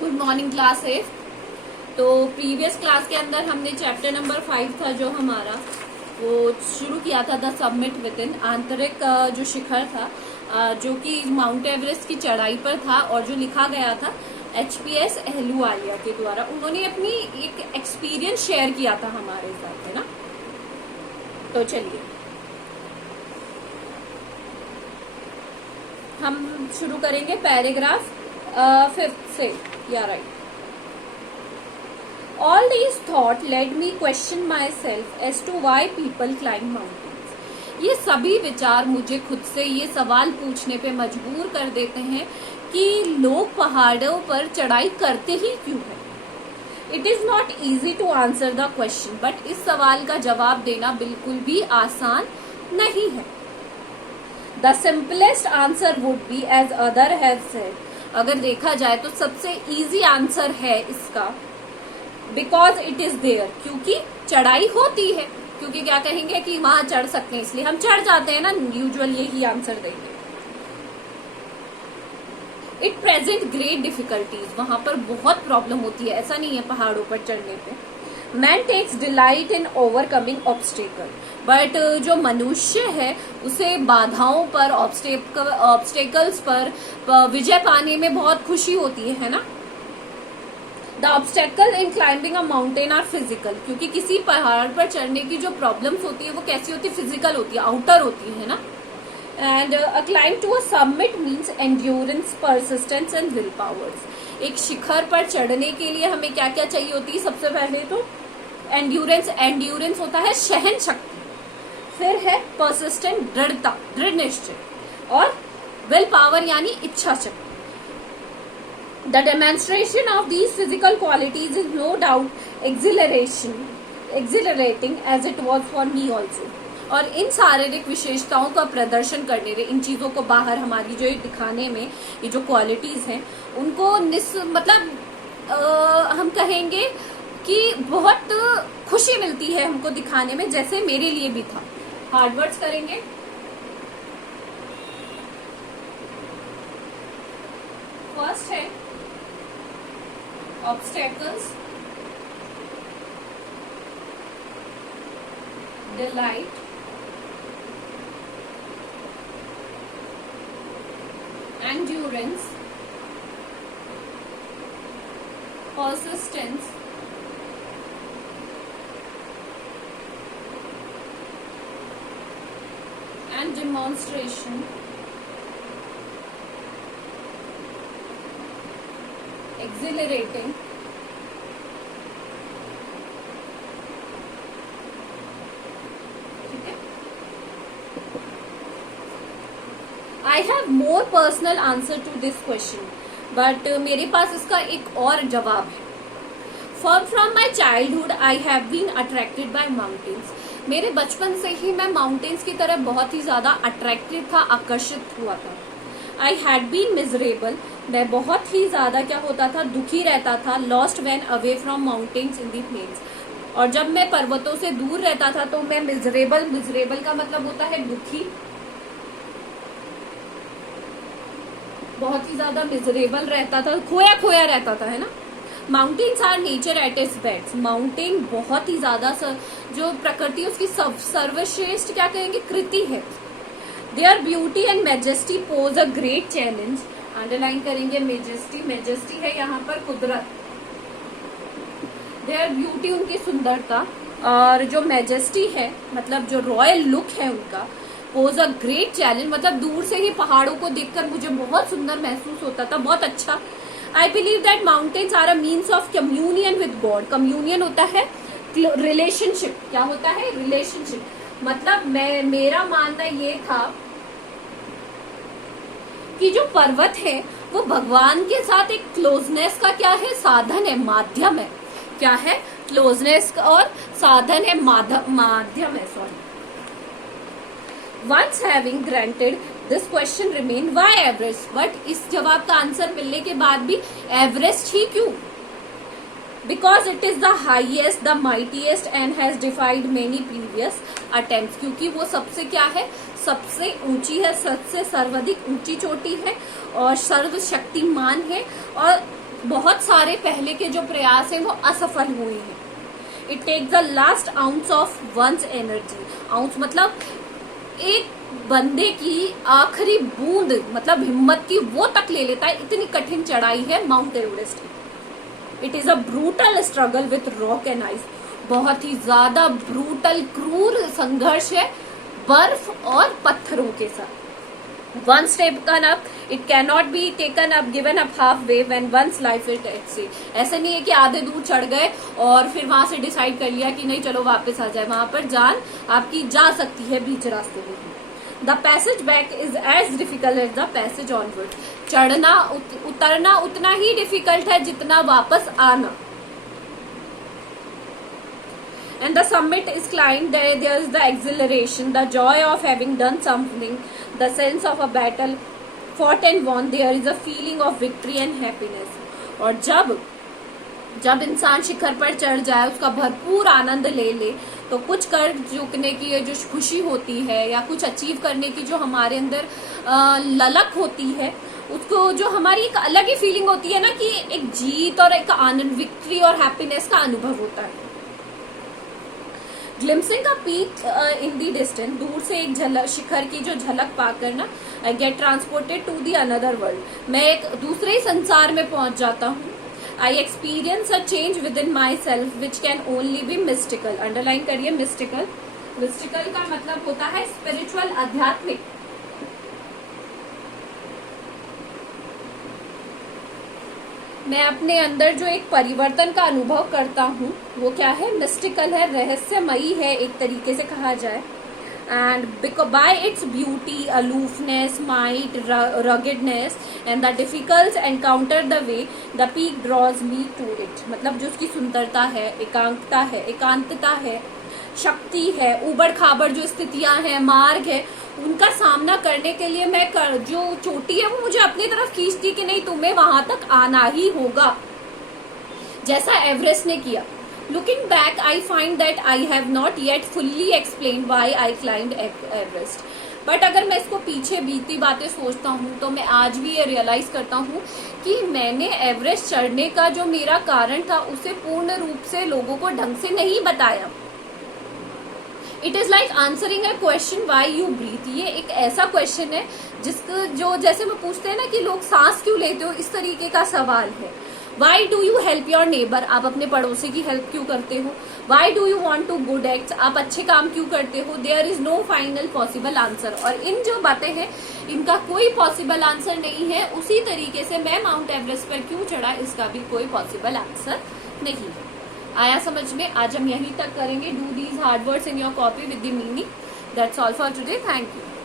Good morning class 8। तो previous class के अंदर हमने चैप्टर नंबर 5 था जो हमारा वो शुरू किया था द समिट विद इन आंतरिक जो शिखर था जो कि माउंट एवरेस्ट की चढ़ाई पर था और जो लिखा गया था HPS अहलूवालिया के द्वारा। उन्होंने अपनी एक एक्सपीरियंस शेयर किया था हमारे साथ, है ना। तो चलिए हम शुरू करेंगे पैराग्राफ 5 से। या right. All these thoughts led me question myself as to why people climb mountains. ये सभी विचार मुझे खुद से ये सवाल पूछने पे मजबूर कर देते हैं कि लोग पहाड़ों पर चढ़ाई करते ही क्यों हैं। It is not easy to answer the question, but इस सवाल का जवाब देना बिल्कुल भी आसान नहीं है। The simplest answer would be, as other have said, अगर देखा जाए तो सबसे इजी आंसर है इसका बिकॉज इट इज देयर, क्योंकि चढ़ाई होती है। क्योंकि क्या कहेंगे कि वहां चढ़ सकते हैं इसलिए हम चढ़ जाते हैं ना, यूजुअल यही आंसर देंगे। इट प्रेजेंट ग्रेट डिफिकल्टीज, वहां पर बहुत प्रॉब्लम होती है, ऐसा नहीं है पहाड़ों पर चढ़ने पे। Man takes delight in overcoming obstacle, but जो मनुष्य है उसे बाधाओं पर ऑब्स्टेकल्स पर विजय पाने में बहुत खुशी होती है ना। The obstacle in climbing a mountain are physical, क्योंकि किसी पहाड़ पर चढ़ने की जो प्रॉब्लम्स होती है वो कैसी होती है, फिजिकल होती है, आउटर होती है ना। And a climb to a summit means endurance, persistence and will powers. एक शिखर पर चढ़ने के लिए हमें क्या क्या चाहिए होती है, सबसे पहले तो एंड्योरेंस, एंड्योरेंस होता है सहन शक्ति, फिर है परसिस्टेंट, दृढ़ता, दृढ़ निश्चय, और विल पावर यानी इच्छा शक्ति। The demonstration of these physical qualities is no doubt exhilarating as it was for me also. और इन शारीरिक विशेषताओं का प्रदर्शन करने में, इन चीजों को बाहर हमारी जो दिखाने में ये जो क्वालिटीज हैं उनको हम कहेंगे कि बहुत खुशी मिलती है हमको दिखाने में, जैसे मेरे लिए भी था। हार्डवर्ड्स करेंगे। फर्स्ट है obstacles, delight, endurance, persistence, and demonstration, exhilarating, I have more personal answer to this question, but मेरे पास इसका एक और जवाब है। From my childhood I have been attracted by mountains. मेरे बचपन से ही मैं माउंटेन्स की तरफ बहुत ही ज्यादा अट्रैक्टेड था, आकर्षित हुआ था। I had been miserable, मैं बहुत ही ज्यादा क्या होता था, दुखी रहता था। Lost when away from mountains in the plains, और जब मैं पर्वतों से दूर रहता था तो मैं मिजरेबल का मतलब होता है दुखी, बहुत ही ज्यादा मिजरेबल रहता था, खोया खोया रहता था, है ना। Mountains are nature at its best, mountain बहुत ही ज्यादा जो प्रकृति उसकी सर्वश्रेष्ठ क्या कहेंगे कृति है। There beauty and majesty pose a great challenge, underline करेंगे मेजेस्टी, मेजेस्टी है यहाँ पर कुदरत। देयर ब्यूटी उनकी सुंदरता, और जो मैजेस्टी है मतलब जो रॉयल लुक है उनका, पोज अ ग्रेट चैलेंज मतलब दूर से ही पहाड़ों को देखकर मुझे बहुत सुंदर महसूस होता था, बहुत अच्छा। I believe that mountains are a means of communion with God, communion होता है रिलेशनशिप, क्या होता है रिलेशनशिप, मतलब मेरा मानना ये था कि जो पर्वत है वो भगवान के साथ एक क्लोजनेस का क्या है, साधन है, माध्यम है। क्या है, क्लोजनेस और साधन है, माध्यम है, sorry. Once having granted this question remain, why Everest? But इस जवाब का आंसर मिलने के बाद भी एवरेस्ट ही क्यों? Because it is the highest, the mightiest and has defied many previous attempts. क्योंकि वो सबसे क्या है, सबसे ऊंची है, सबसे सर्वाधिक ऊंची चोटी है और सर्वशक्तिमान है और बहुत सारे पहले के जो प्रयास हैं वो असफल हुए हैं। It takes the last ounce of one's energy. Ounce मतलब एक बंदे की आखिरी बूंद, मतलब हिम्मत की, वो तक ले लेता है। इतनी कठिन चढ़ाई है माउंट एवरेस्ट की। It is a brutal struggle with rock and ice. बहुत ही ज्यादा ब्रूटल, क्रूर संघर्ष है बर्फ और पत्थरों के साथ। Once taken up, it cannot be taken up, given up halfway when one's life is at sea. ऐसा नहीं है कि आधे दूर चढ़ गए और फिर वहां से डिसाइड कर लिया कि नहीं चलो वापस आ जाए। वहां पर जान आपकी जा सकती है बीच रास्ते में भी। The passage back is as difficult as the passage onward. चढ़ना उतरना उतना ही डिफिकल्ट है जितना वापस आना। And the summit is climbed, there is the exhilaration, the joy of having done something, the sense of a battle fought and won. There is a feeling of victory and happiness. और जब इंसान शिखर पर चढ़ जाए, उसका भरपूर आनंद ले ले, तो कुछ कर झुकने की ये जो खुशी होती है या कुछ अचीव करने की जो हमारे अंदर ललक होती है, उसको जो हमारी एक अलग ही फीलिंग होती है ना, कि एक जीत और एक आनंद, विक्ट्री और हैप्पीनेस का अनुभव होता है। Glimpsing a peak in the distance. दूर से एक झलक, शिखर की जो झलक पाकर ना, I get transported to the another world. मैं एक दूसरे ही संसार में पहुंच जाता हूँ। I experience a change within myself which can only be mystical. Underline करिए मिस्टिकल। मिस्टिकल का मतलब होता है स्पिरिचुअल, आध्यात्मिक। मैं अपने अंदर जो एक परिवर्तन का अनुभव करता हूँ वो क्या है? मिस्टिकल है, रहस्यमयी है एक तरीके से कहा जाए। And by its beauty, aloofness, might, ruggedness and the difficult encounter the way the peak draws me to it. मतलब जो उसकी सुंदरता है, एकांतता है, शक्ति है, उबड़ खाबड़ जो स्थितियां हैं, मार्ग है, उनका सामना करने के लिए मैं जो चोटी है वो मुझे अपनी तरफ खींचती कि नहीं तुम्हें वहां तक आना ही होगा, जैसा एवरेस्ट ने किया। Looking back I find that I have not yet fully explain why I climbed Everest. But अगर मैं इसको पीछे बीती बातें सोचता हूँ तो मैं आज भी ये रियलाइज करता हूँ कि मैंने एवरेस्ट चढ़ने का जो मेरा कारण था उसे पूर्ण रूप से लोगों को ढंग से नहीं बताया। It is like answering a question why you breathe. ये एक ऐसा क्वेश्चन है जिसको जो जैसे मैं पूछते हैं ना कि लोग सांस क्यों लेते हो, इस तरीके का सवाल है। Why do you help your neighbour. आप अपने पड़ोसी की हेल्प क्यों करते हो? Why do you want to good acts. आप अच्छे काम क्यों करते हो? There is no final possible answer. और इन जो बातें हैं इनका कोई पॉसिबल आंसर नहीं है। उसी तरीके से मैं माउंट एवरेस्ट पर क्यों चढ़ा, इसका भी कोई पॉसिबल आंसर नहीं है। आया समझ में? आज हम यहीं तक करेंगे। Do these hard words in your copy with the meaning. That's all for today. Thank you.